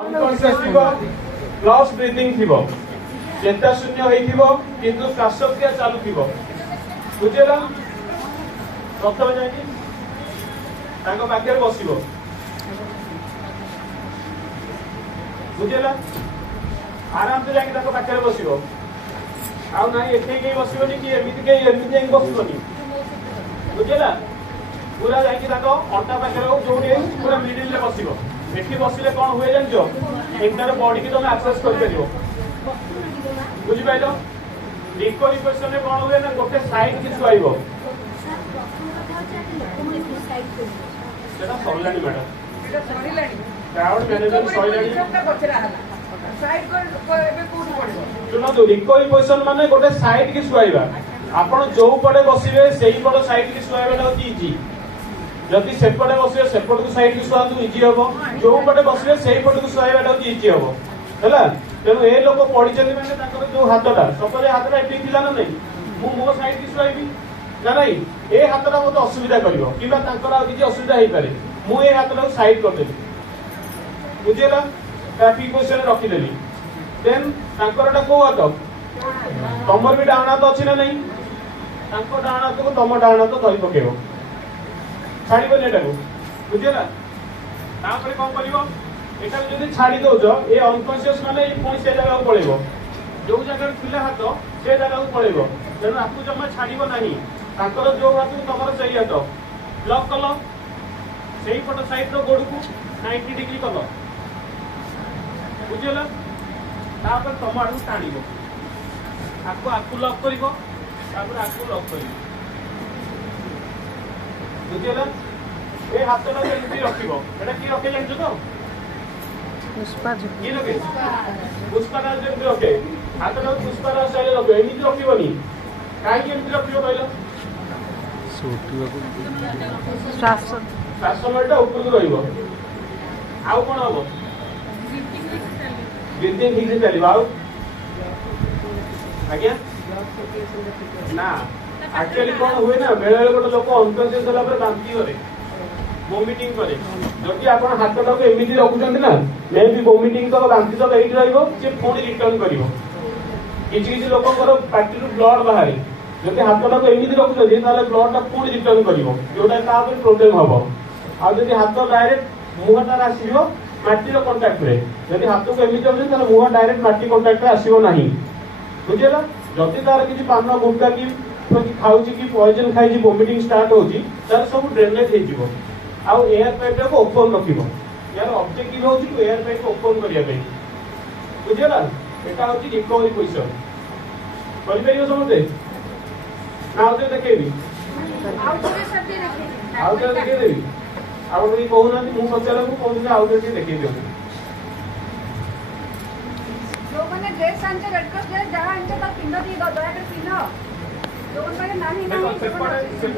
unconscious थिबो plus breathing थिबो चेता शून्य होइथिबो किंतु श्वासक्रिया चालू थिबो बुझेला प्रथम जाई तांको पाखे बसिबो बुझेला आराम से जाके तांको पाखे बसिबो आ नाही एथे के बसिबोनी कि एमिति बसिबोनी बुझेला पूरा जाके तांको अंटा पाखे जोडी पूरा मिडिल ले बसिबो एठी बसिले कोन हुए जानजो एकटार बॉडी की तुम एक्सेस कर परियो बुझि पाइलो रिकवरी पोजीशन में कोन हुए ना गोटे साइड की सुआइबो सेटा सरलानी मैडम एटा सरिलानी क्राउड मैनेजमेंट सरिलानी सबटा बचरा हला साइड को एबे कोठी पड़िबो सुनो तो रिकवरी पोजीशन माने गोटे साइड की सुआइबा आपण जो पड़े बसिबे सेही पड़ साइड की सुआइबा होती इजी जदि सेपटे बसिबे सेपट को साइड की सुआंतु इजी हबो जो पटे बसिबे सेही पट को सुआइबा होती इजी हबो हैला तेनु ए लोक पढिचंदी माने ताकर जो हातटा सपोज हातटा एठी थिला ना नहीं मु मो साइड की सुआइबी ना नहीं ए हातटा मते असुविधा करिवो किबा ताकर आ किछि असुविधा हेइ पारे मु ए हातटा को साइड कर देली बुझेला ट्रैफिक पोजीशन रखि देली देन ताकरटा को हात तमर भी डाउन हात अछि ना नहीं ताको डाउन हात को तम डाउन हात धरि पकेबो छाड़ी बने एटा को बुझेला तापर कोन करिवो एटा जदि छाड़ी दोजो ए अनकॉन्शियस माने ए पुणी से जगह पळेबो जो जगह थिला हात से जगह को पळेबो तेनु आपु जम्मा छाड़ीबो नाही ताकर जो हात तमर सही हात लॉक कलो सेही पट साइड रो गोड़ को 90 डिग्री कलो बुझेला तापर तम आडू टाणीबो आकु लॉक करिवो तापर आकु लॉक करिवो बुझेला ए हातटा एमती रखिबो एटा की रखे जानछु तो पुष्पा की रखे पुष्पा राज जेमती रखे हातटा पुष्पा राज स्टाइल रखे एमती रखिबोनी काई की एमती रखिबो कहलो श्वास श्वासमयटा ऊपर को रहिबो आउ कोन हबो ब्रीथिंग ठीक से चलिबो आउ आज्ञा ना एक्चुअली कोन हुए ना बेले बेले गोटे लोक अनकॉन्शियस होला पर बांती करे वोमिटिंग करे जदि आपण हातटा को एमिति रखुचंती ना मे भी वोमिटिंग तो बांती तो एइट रहइबो जे पुणी रिटर्न करिवो किछि किछि लोककर पार्टी रू ब्लड बाहरी जदि हातटा को एमिति रखुचंती ताले ब्लड ता पुणी रिटर्न करिवो जोटा ता पर प्रॉब्लम हबो आ जदि हात डायरेक्ट मुहटा आसीबो माटी रो कांटेक्ट रे जदि हात को एमिति रखुचंती ताले मुह डायरेक्ट माटी कांटेक्ट रे आसीबो नाही बुझेला जदि तार किछि पान गुटका की खाऊची की पॉइजन खाई वोमिटिंग स्टार्ट होची तार सब ड्रेनेज हे जीवो आउ एयर पाइप को ओपन रखिबो यार ऑब्जेक्टिव होची टू एयर पाइप को ओपन करिया पे बुझेला एटा होची रिकवरी पोजीशन करि परियो समझे नाउ ते देखेबी आउटरे सब देखे आउ ते देखे देबी आउ नहीं कहू ना मु पचाला को कहू ना आउ ते देखे दियो जो माने ड्रेस आंचे रेड क्रॉस ड्रेस जहां आंचे ता पिन दी दो दया कर पिन जो माने नाही नाही